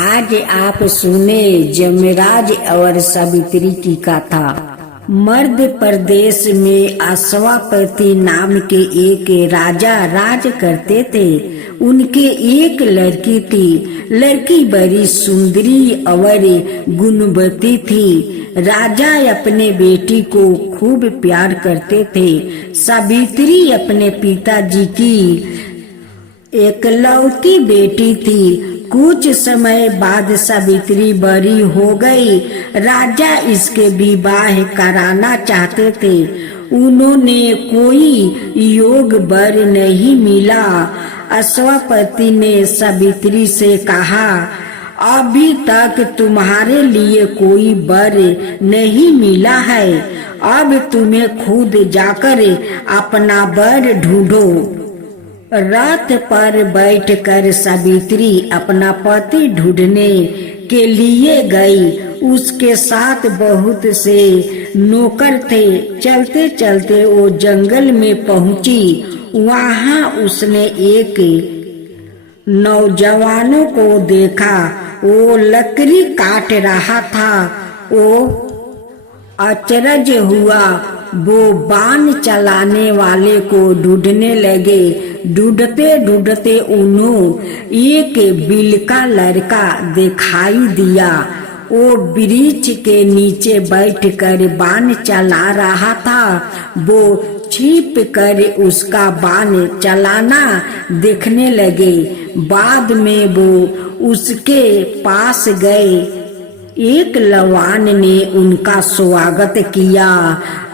आज आप सुने जमराज और सावित्री की कथा। मध्य प्रदेश में अश्वापति नाम के एक राजा राज करते थे। उनके एक लड़की थी। लड़की बड़ी सुंदरी और गुणवती थी। राजा अपने बेटी को खूब प्यार करते थे। सावित्री अपने पिताजी की एकलौती बेटी थी। कुछ समय बाद सावित्री बड़ी हो गई। राजा इसके विवाह कराना चाहते थे। उन्होंने कोई योग वर नहीं मिला। अश्वापति ने सावित्री से कहा, अभी तक तुम्हारे लिए कोई वर नहीं मिला है। अब तुम्हें खुद जाकर अपना वर ढूंढो। रथ पर बैठकर सावित्री अपना पति ढूंढने के लिए गई। उसके साथ बहुत से नौकर थे। चलते चलते वो जंगल में पहुंची। वहां उसने एक नौजवानों को देखा। वो लकड़ी काट रहा था। वो अचरज हुआ। वो बाण चलाने वाले को ढूंढने लगे। ढूंढते ढूंढते उन्हें एक बिलका लड़का दिखाई दिया। वो वृक्ष के नीचे बैठकर बाण चला रहा था। वो छिप कर उसका बाण चलाना देखने लगे। बाद में वो उसके पास गए। एक लवान ने उनका स्वागत किया।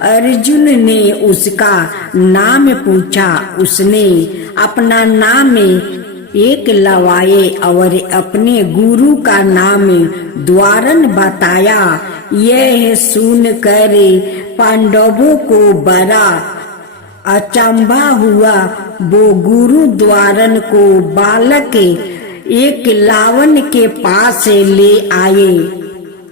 अर्जुन ने उसका नाम पूछा। उसने अपना नाम एक लवाए और अपने गुरु का नाम द्वारन बताया। यह सुनकर पांडवों को बड़ा अचंभा हुआ। वो गुरु द्वारन को बालक एक लावन के पास ले आए।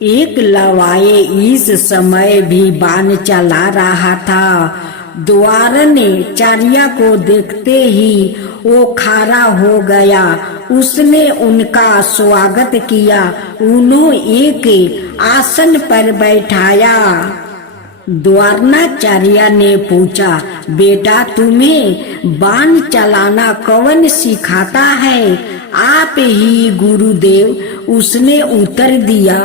एक लवाए इस समय भी बाण चला रहा था। द्वारन चारिया को देखते ही वो खड़ा हो गया। उसने उनका स्वागत किया। उन्होंने एक आसन पर बैठाया। द्वारनाचार्य ने पूछा, बेटा तुम्हें बाण चलाना कौन सिखाता है? आप ही गुरुदेव, उसने उत्तर दिया।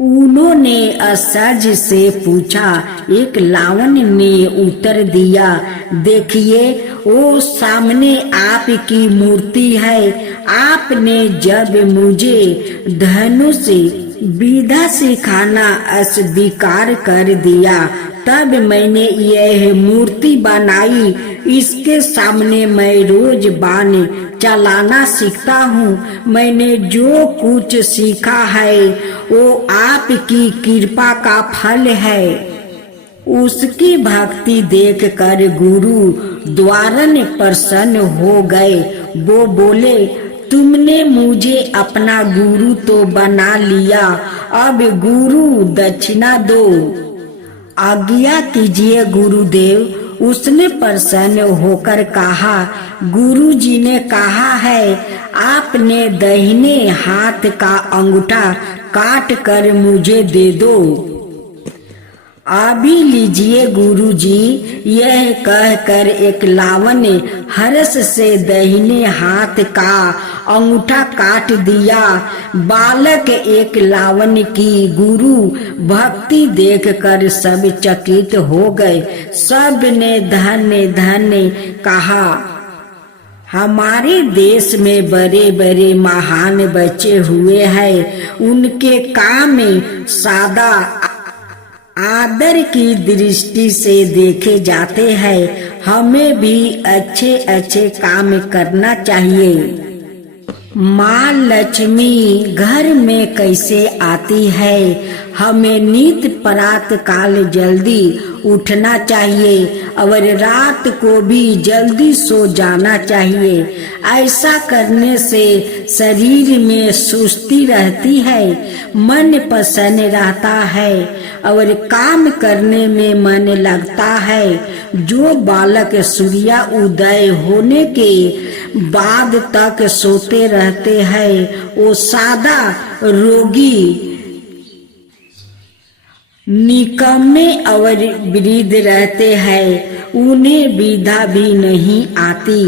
उन्होंने असहज से पूछा। एक लावन ने उत्तर दिया, देखिए वो सामने आपकी मूर्ति है। आपने जब मुझे धनुष विद्या सिखाना अस्वीकार कर दिया, तब मैंने यह मूर्ति बनाई। इसके सामने मैं रोज बाण चलाना सीखता हूँ। मैंने जो कुछ सीखा है वो आपकी कृपा का फल है। उसकी भक्ति देखकर गुरु द्वारन प्रसन्न हो गए। वो बोले, तुमने मुझे अपना गुरु तो बना लिया, अब गुरु दक्षिणा दो। आज्ञा कीजिए गुरुदेव, उसने प्रसन्न होकर कहा। गुरुजी ने कहा है, आपने दाहिने हाथ का अंगूठा काट कर मुझे दे दो। अभी लीजिए गुरुजी। यह कहकर एक लावन ने हर्ष से दाहिने हाथ का अंगूठा काट दिया। बालक एक लावन की गुरु भक्ति देखकर सब चकित हो गए। सब ने धन्य धन्य कहा। हमारे देश में बड़े बड़े महान बच्चे हुए हैं। उनके काम सादा आदर की दृष्टि से देखे जाते हैं। हमें भी अच्छे अच्छे काम करना चाहिए। माँ लक्ष्मी घर में कैसे आती है? हमें नित प्रातः काल जल्दी उठना चाहिए और रात को भी जल्दी सो जाना चाहिए। ऐसा करने से शरीर में सुस्ती रहती है, मन प्रसन्न रहता है और काम करने में मन लगता है। जो बालक सूर्य उदय होने के बाद तक सोते रहते हैं वो सादा रोगी, निकम्मे और वृद्ध रहते हैं, उन्हें विधा भी नहीं आती।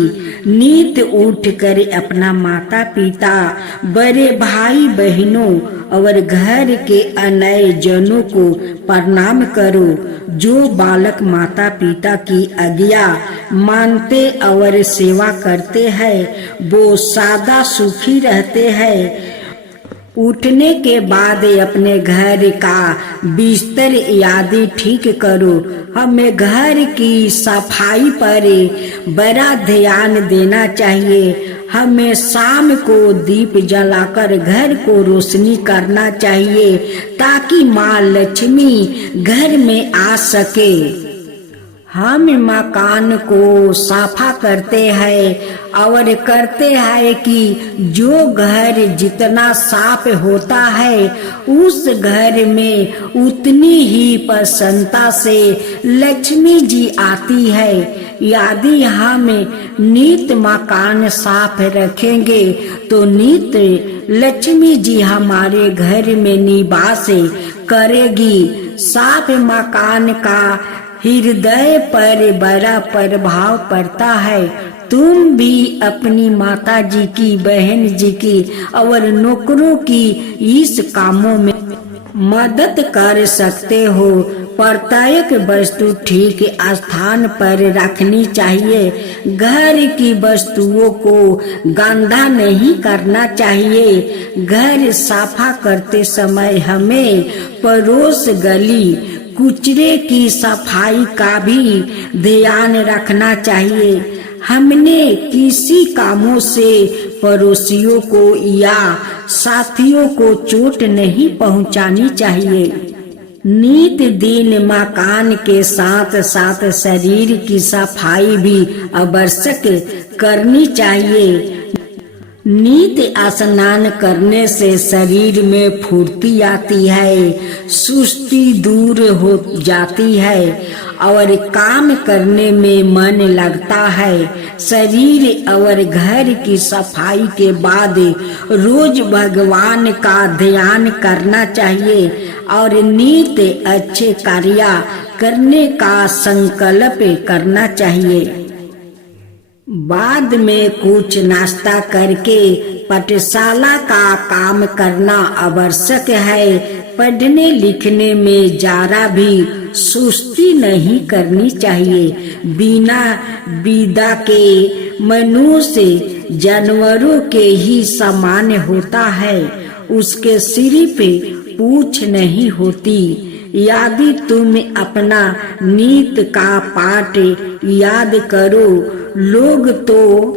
नीत उठकर अपना माता पिता, बड़े भाई बहनों और घर के अन्य जनों को प्रणाम करो। जो बालक माता पिता की आज्ञा मानते और सेवा करते हैं वो सदा सुखी रहते हैं। उठने के बाद अपने घर का बिस्तर आदि ठीक करो। हमें घर की सफाई पर बड़ा ध्यान देना चाहिए। हमें शाम को दीप जलाकर घर को रोशनी करना चाहिए ताकि माँ लक्ष्मी घर में आ सके। हम मकान को साफा करते हैं और करते हैं कि जो घर जितना साफ होता है उस घर में उतनी ही प्रसन्नता से लक्ष्मी जी आती है। यदि हम नित मकान साफ रखेंगे तो नित लक्ष्मी जी हमारे घर में निवास करेगी। साफ मकान का हृदय पर बड़ा प्रभाव पड़ता है। तुम भी अपनी माता जी की, बहन जी की और नौकरों की इस कामों में मदद कर सकते हो। प्रत्येक वस्तु ठीक स्थान पर रखनी चाहिए। घर की वस्तुओं को गंदा नहीं करना चाहिए। घर साफा करते समय हमें पड़ोस गली कुचरे की सफाई का भी ध्यान रखना चाहिए। हमने किसी कामों से पड़ोसियों को या साथियों को चोट नहीं पहुंचानी चाहिए। नित दिन मकान के साथ साथ शरीर की सफाई भी आवश्यक करनी चाहिए। नित स्नान करने से शरीर में फुर्ती आती है, सुस्ती दूर हो जाती है और काम करने में मन लगता है। शरीर और घर की सफाई के बाद रोज भगवान का ध्यान करना चाहिए और नित अच्छे कार्य करने का संकल्प करना चाहिए। बाद में कुछ नाश्ता करके पाठशाला का काम करना आवश्यक है। पढ़ने लिखने में जरा भी सुस्ती नहीं करनी चाहिए। बिना विदा के मनुष्य जानवरों के ही समान होता है, उसके सिर पे पूंछ नहीं होती। यदि तुम अपना नीत का पाठ याद करो, लोग तो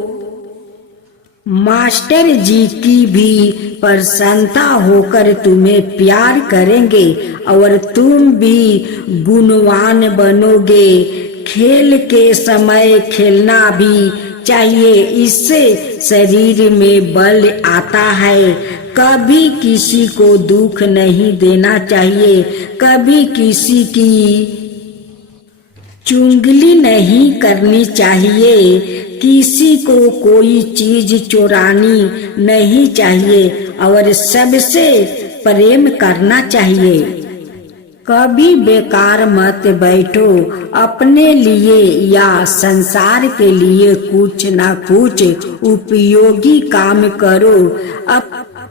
मास्टर जी की भी प्रसन्नता होकर तुम्हें प्यार करेंगे और तुम भी गुणवान बनोगे। खेल के समय खेलना भी चाहिए, इससे शरीर में बल आता है। कभी किसी को दुख नहीं देना चाहिए, कभी किसी की चुगली नहीं करनी चाहिए, किसी को कोई चीज चुरानी नहीं चाहिए और सबसे प्रेम करना चाहिए। कभी बेकार मत बैठो, अपने लिए या संसार के लिए कुछ न कुछ उपयोगी काम करो।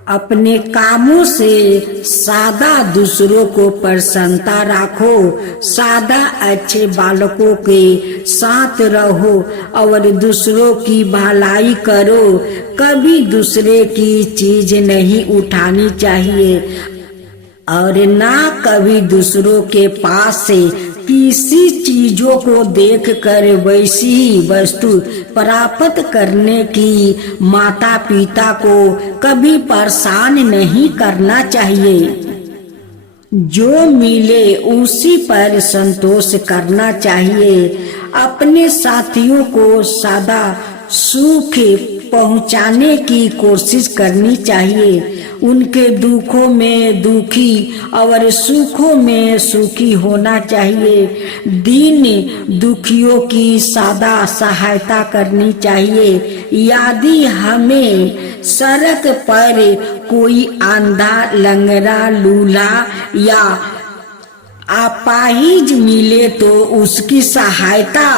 अपने कामों से सदा दूसरों को प्रसन्नता रखो, सदा अच्छे बालकों के साथ रहो और दूसरों की भलाई करो। कभी दूसरे की चीज नहीं उठानी चाहिए और ना कभी दूसरों के पास से किसी चीजों को देखकर वैसी ही वस्तु प्राप्त करने की माता पिता को कभी परेशान नहीं करना चाहिए। जो मिले उसी पर संतोष करना चाहिए। अपने साथियों को सदा सुख पहुंचाने की कोशिश करनी चाहिए। उनके दुखों में दुखी और सुखों में सुखी होना चाहिए। दीन दुखियों की सदा सहायता करनी चाहिए। यदि हमें सड़क पर कोई अंधा, लंगड़ा, लूला या अपाहिज मिले तो उसकी सहायता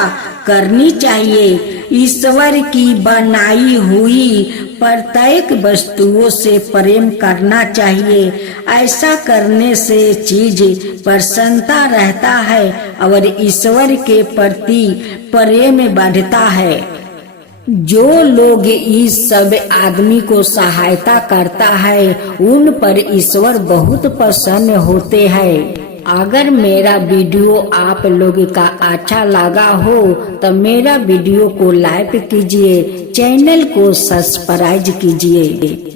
करनी चाहिए। ईश्वर की बनाई हुई प्रत्येक वस्तुओं से प्रेम करना चाहिए। ऐसा करने से चीज प्रसन्नता रहता है और ईश्वर के प्रति प्रेम बढ़ता है। जो लोग इस सब आदमी को सहायता करता है उन पर ईश्वर बहुत प्रसन्न होते हैं। अगर मेरा वीडियो आप लोग का अच्छा लगा हो तो मेरा वीडियो को लाइक कीजिए, चैनल को सब्सक्राइब कीजिए।